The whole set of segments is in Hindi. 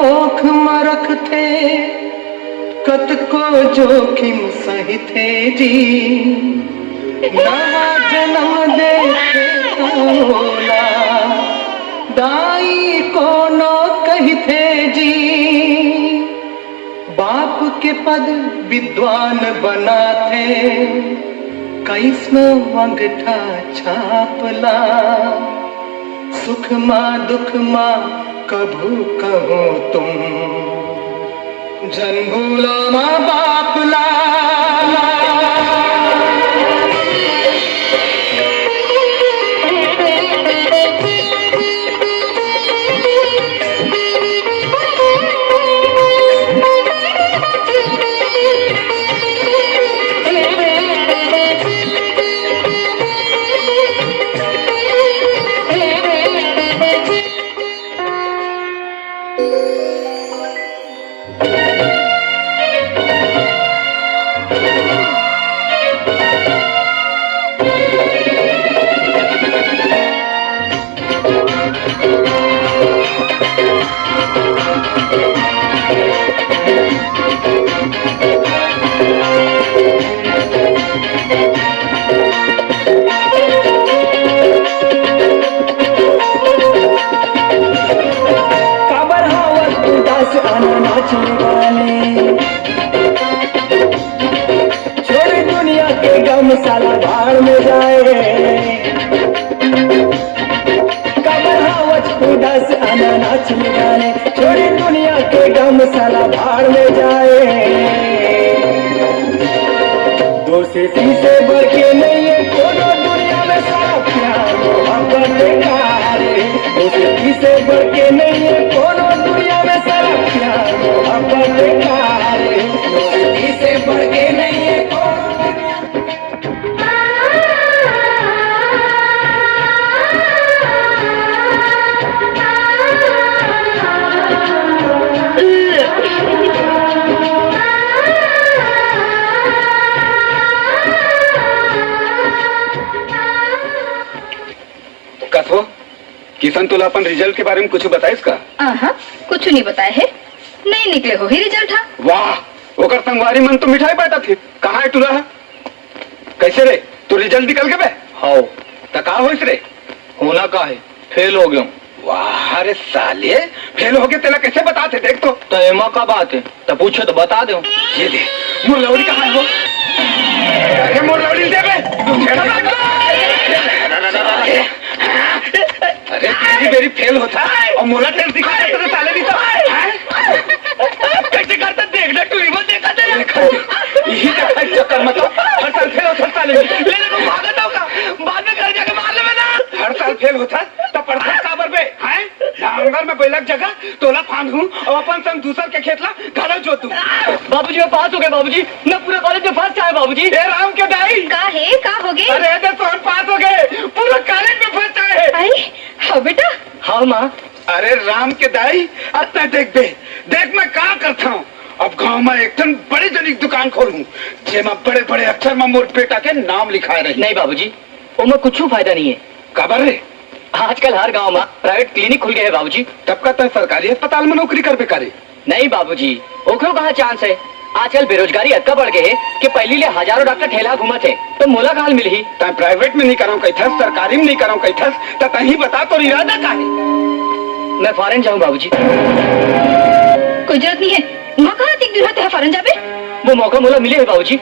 कोख मरख थे कत को जोखिम सही थे जी नवा जन्म देखे तोला दाई को नो कही थे जी बाप के पद विद्वान बना थे कैसनो अंगठा छापला सुख माँ दुख माँ कभू कहो तुम जन भूलो माँ बाप ला छोड़ दुनिया के गम साला भाड़ में जाए कबर हावच उदास आना नाच गाने छोड़ दुनिया के गम साला भाड़ में जाए दो से तीसरे बढ़ के नहीं है कोनो दुनिया में सारा प्यार मोहब्बत बेकार दो से तीसरे बढ़ के नहीं है कोनो दुनिया में सारा प्यार मोहब्बत बेकार दो से तीसरे बढ़ के नहीं है किशन तुला अपन रिजल्ट के बारे में कुछ बताए इसका? कुछ नहीं बताया है नहीं निकले हो ही रिजल्ट हा वाह ओकर संगवारी मन तो मिठाई पाता थे कहाँ है तुला कैसे रे तू रिजल्ट निकल के बे हाँ तो का होइस रे होना का है फेल हो गया वाह अरे साले फेल हो गए तेला कैसे बताते देख तो एमा का बात है तो पूछो तो बता दो ये दे मोर लौड़ी कहाँ है वो अरे मोर लौड़ी दे बे अरे तेरी मेरी फेल होता और मोला टेल दिखा तो साले भी तो कैसे करता देखना तू रिमोट देखा दे यही देखा चक्कर मत हर साल फेल होता साले लेने को भागता होगा बाद में घर जाके मार ले ना हर साल फेल होता तो पढ़ता काबर बे हैं लांगर में बैलक जगह तोला फांदूं और अपन संग दूसर के खेतला घाला जोतूं बाबूजी मैं पास हो गए बाबूजी मैं पूरे कॉलेज में फर्स्ट आया बाबूजी ए राम के दाई का है का हो गए अरे तो हम पास हो गए पूरा कॉलेज में फर्स्ट आए अरे हाँ बेटा हाँ माँ अरे राम के दाई अब देख बे देख मैं क्या करता हूँ अब गांव में एक टन बड़ी जनी दुकान खोलूं जेमा बड़े बड़े अक्षर में मोर बेटा के नाम लिखाए रहे नहीं बाबूजी उनमें कुछ फायदा नहीं है खबर है आजकल हर गांव में प्राइवेट क्लिनिक खुल गए है बाबूजी तब का सरकारी अस्पताल में नौकरी कर बेकारी नहीं बाबूजी ओखरो कहाँ चांस है आजकल बेरोजगारी इतना बढ़ गए है कि पहले लिए हजारों डॉक्टर ठेला घूमत है तो मोला कहाँ मिल ही तय प्राइवेट में नहीं कराऊं कैथस सरकारी में नहीं कराऊं कैथस तो तही बता तो इरादा का है मैं फॉरेन जाऊँ बाबूजी कोई जरूरत नहीं है वहाँ कहाँ दिख दिखाते हैं फॉरेन जाबे वो मौका मोला मिले है बाबूजी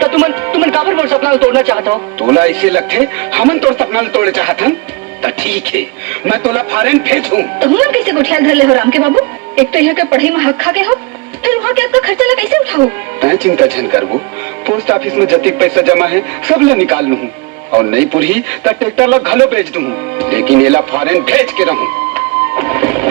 तो तुमन काबर मोर सपना तोड़ना चाहता हो तोला इसे लगते हमन तोड़ सपना तोड़े चाहतन तो ठीक है मैं तोला फॉरेन भेजूं तो हम कैसे गोठियाल धर ले हो राम के बाबू एक तो यहाँ के पढ़ाई में हक खा गए हो फिर वहाँ के आपका खर्चा ला कैसे उठाओ तय चिंता छन करबो पोस्ट ऑफिस में जतिक पैसा जमा है सब ला निकाल लूं और नहीं पूरी तो ट्रैक्टर ला घलो बेच दूं लेकिन ये ला फॉरेन भेज के रहूं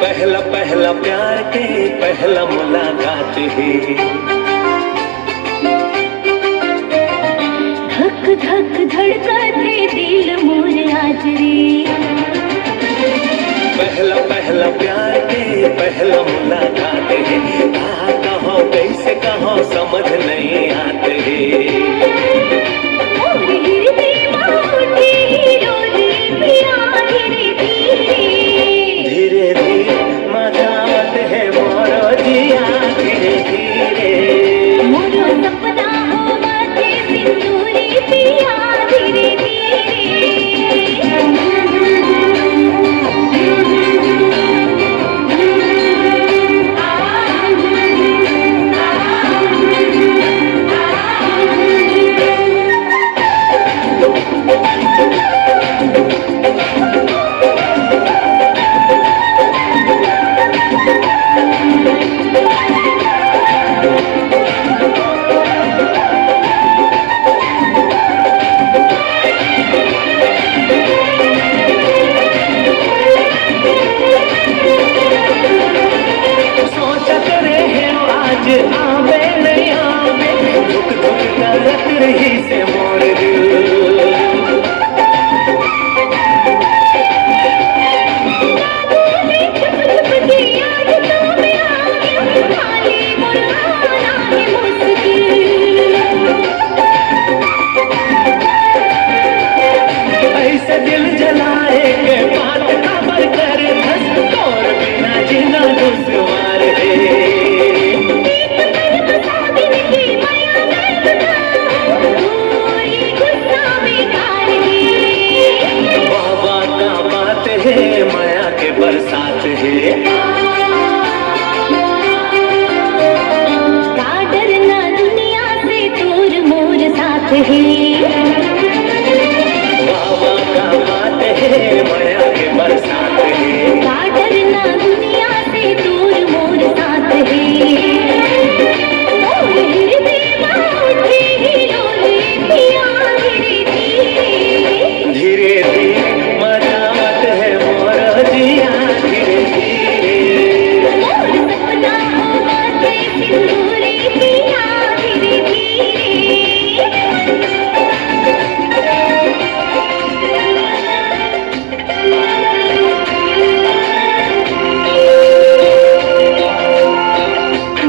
पहला पहला प्यार के पहला मुलाकात है धक धक धड़कते दिल मोर आज रे पहला पहला प्यार के पहला मुलाकात है आज आवे नहीं आवे धुक धुक करत रही से मोर दिल ऐसे दिल जलाए के बात खबर कर हंस और बिना जीना दुश्वार है बाबा का बात है माया के बरसात है डरना दुनिया से दूर मोर साथ है बाबा का बात है माया के बरसात है डरना दुनिया से दूर मोर साथ है धीरे धीरे मजावत है मोर जिया धीरे धीरे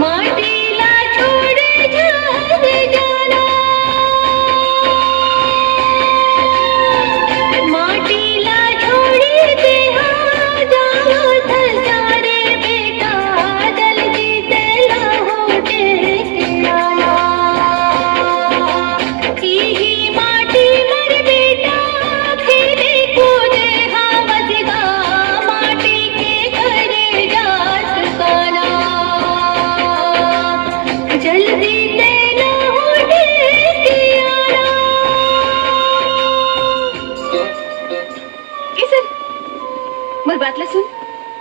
माटीला छोड़ जान जाना माटीला छोड़ दे हाँ जानो संसारे बेटा जल्दी तेरा होटे आना ही माटी मर बेटा खेले कूदे हाँ बजगा माटी के घरे जा सुकाना जल्दी तेरा होटे आना किसन मोर बात ला सुन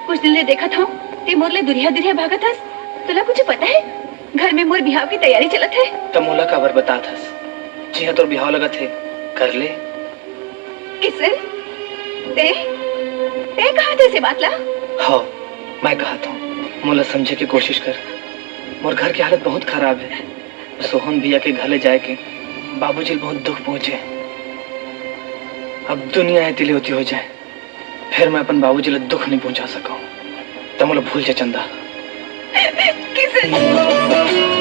कुछ दिन ले देखा था ते मोर ले दुरिया दुरिया भागत हस तुला कुछ पता है घर में मोर बिहाव की तैयारी चलत है तो मोला काबर बता थस जी हाँ तोर बिहाव लगत है कर ले किसन ते ते कहा थे से बात ला हाँ मैं कहा था मोला समझे की कोशिश कर मोर घर की हालत बहुत खराब है सोहन भैया के घरे जाए के बाबूजी बहुत दुख पहुंचे अब दुनिया ऐतिली होती हो जाए फिर मैं अपन बाबूजी ले दुख नहीं पहुंचा सका तो मोला भूल जा चंदा किसन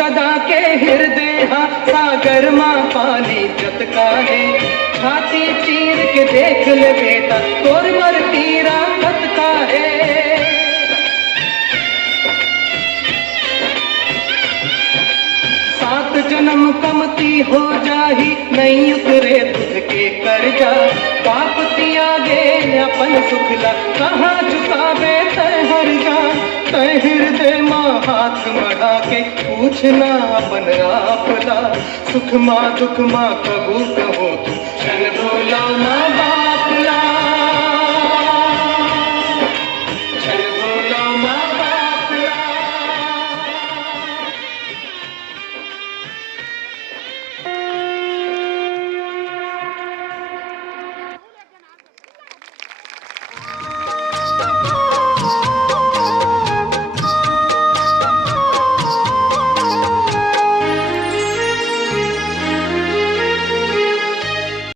ददा के हृदय हाँ सागर माँ पानी जत का है छाती चीर के देख ले बेटा तोर मर तीरा खत का है सात जन्म कमती हो जाही नहीं उतरे दुख के कर्जा पाप त्यागे अपन सुखला कहाँ झुकावे तय हर जा तय हृदय माँ हाथ बढ़ा के पूछना अपन आपला सुख माँ दुख माँ कबू कहो तू क्षण भोला माँ बापला क्षण भोला माँ बापला